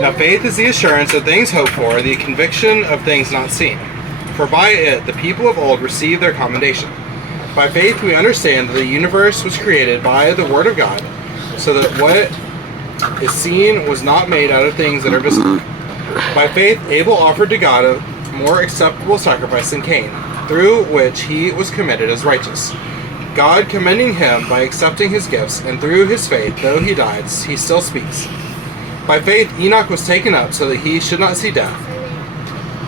Now faith is the assurance of things hoped for, the conviction of things not seen. For by it the people of old received their commendation. By faith we understand that the universe was created by the word of God, so that what is seen was not made out of things that are visible. By faith Abel offered to God a more acceptable sacrifice than Cain, through which he was commended as righteous, God commending him by accepting his gifts, and through his faith, though he died, he still speaks. By faith Enoch was taken up so that he should not see death,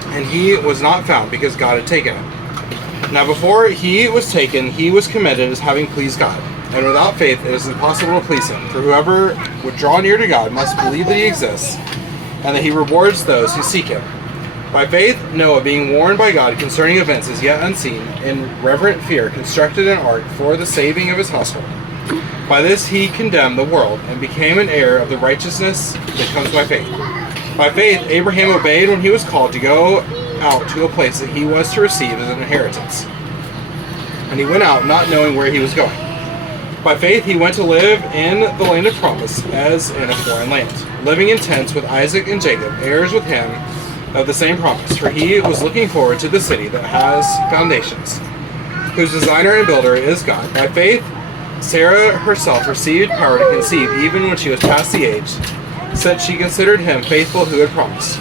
and he was not found because God had taken him. Now before he was taken, he was commended as having pleased God. And without faith it is impossible to please him, for whoever would draw near to God must believe that he exists, and that he rewards those who seek him. By faith Noah, being warned by God concerning events as yet unseen, in reverent fear constructed an ark for the saving of his household. By this he condemned the world, and became an heir of the righteousness that comes by faith. By faith Abraham obeyed when he was called to go out to a place that he was to receive as an inheritance. And he went out not knowing where he was going. By faith he went to live in the land of promise, as in a foreign land, living in tents with Isaac and Jacob, heirs with him of the same promise, for he was looking forward to the city that has foundations, whose designer and builder is God. By faith Sarah herself received power to conceive, even when she was past the age, since she considered him faithful who had promised.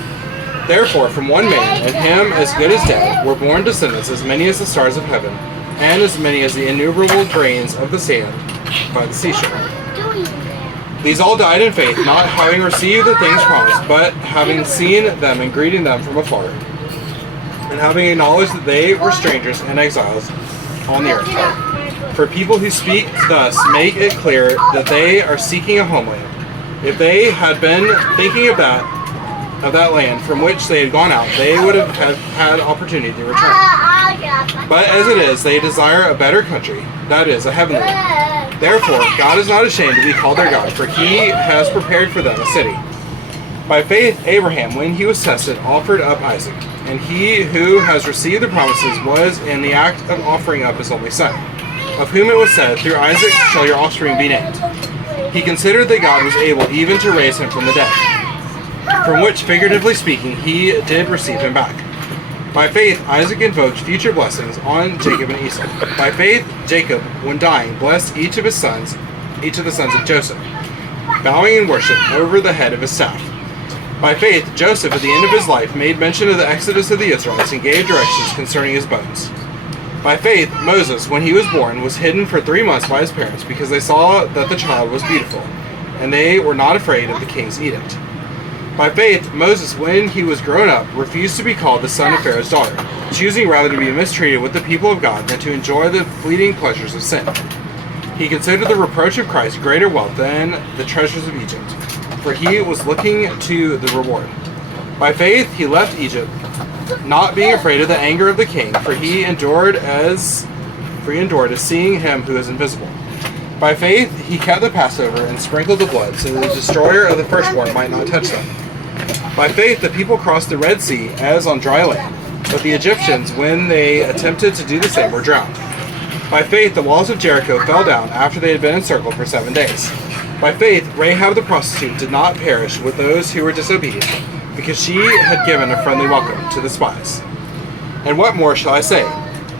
Therefore from one man, and him as good as dead, were born descendants as many as the stars of heaven, and as many as the innumerable grains of the sand by the seashore. These all died in faith, not having received the things promised, but having seen them and greeting them from afar, and having acknowledged that they were strangers and exiles on the earth. For people who speak thus make it clear that they are seeking a homeland. If they had been thinking of that land from which they had gone out, they would have had opportunity to return. But as it is, they desire a better country, that is, a heavenly one. Therefore, God is not ashamed to be called their God, for he has prepared for them a city. By faith, Abraham, when he was tested, offered up Isaac, and he who has received the promises was in the act of offering up his only son, of whom it was said, through Isaac shall your offspring be named. He considered that God was able even to raise him from the dead, from which, figuratively speaking, he did receive him back. By faith, Isaac invoked future blessings on Jacob and Esau. By faith, Jacob, when dying, blessed each of the sons of Joseph, bowing in worship over the head of his staff. By faith, Joseph, at the end of his life, made mention of the exodus of the Israelites and gave directions concerning his bones. By faith, Moses, when he was born, was hidden for 3 months by his parents, because they saw that the child was beautiful, and they were not afraid of the king's edict. By faith, Moses, when he was grown up, refused to be called the son of Pharaoh's daughter, choosing rather to be mistreated with the people of God than to enjoy the fleeting pleasures of sin. He considered the reproach of Christ greater wealth than the treasures of Egypt, for he was looking to the reward. By faith, he left Egypt, not being afraid of the anger of the king, for he endured as seeing him who is invisible. By faith, he kept the Passover and sprinkled the blood, so that the destroyer of the firstborn might not touch them. By faith, the people crossed the Red Sea as on dry land, but the Egyptians, when they attempted to do the same, were drowned. By faith, the walls of Jericho fell down after they had been encircled for 7 days. By faith, Rahab the prostitute did not perish with those who were disobedient, because she had given a friendly welcome to the spies. And what more shall I say?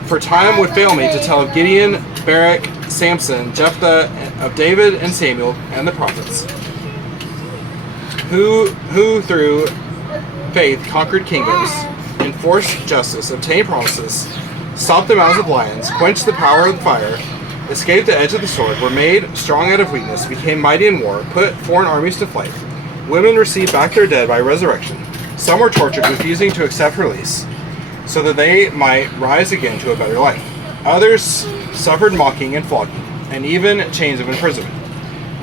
For time would fail me to tell of Gideon, Barak, Samson, Jephthah, of David and Samuel, and the prophets, who through faith conquered kingdoms, enforced justice, obtained promises, stopped the mouths of lions, quenched the power of the fire, escaped the edge of the sword, were made strong out of weakness, became mighty in war, put foreign armies to flight. Women received back their dead by resurrection. Some were tortured, refusing to accept release, so that they might rise again to a better life. Others suffered mocking and flogging, and even chains of imprisonment.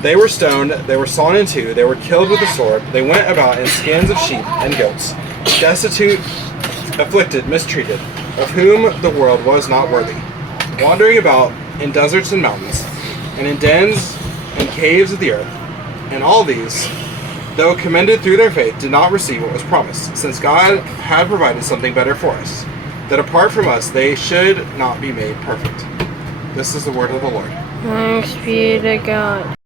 They were stoned, they were sawn in two, they were killed with the sword, they went about in skins of sheep and goats, destitute, afflicted, mistreated, of whom the world was not worthy, wandering about in deserts and mountains, and in dens and caves of the earth. And all these, though commended through their faith, did not receive what was promised, since God had provided something better for us, that apart from us they should not be made perfect. This is the word of the Lord. Thanks be to God.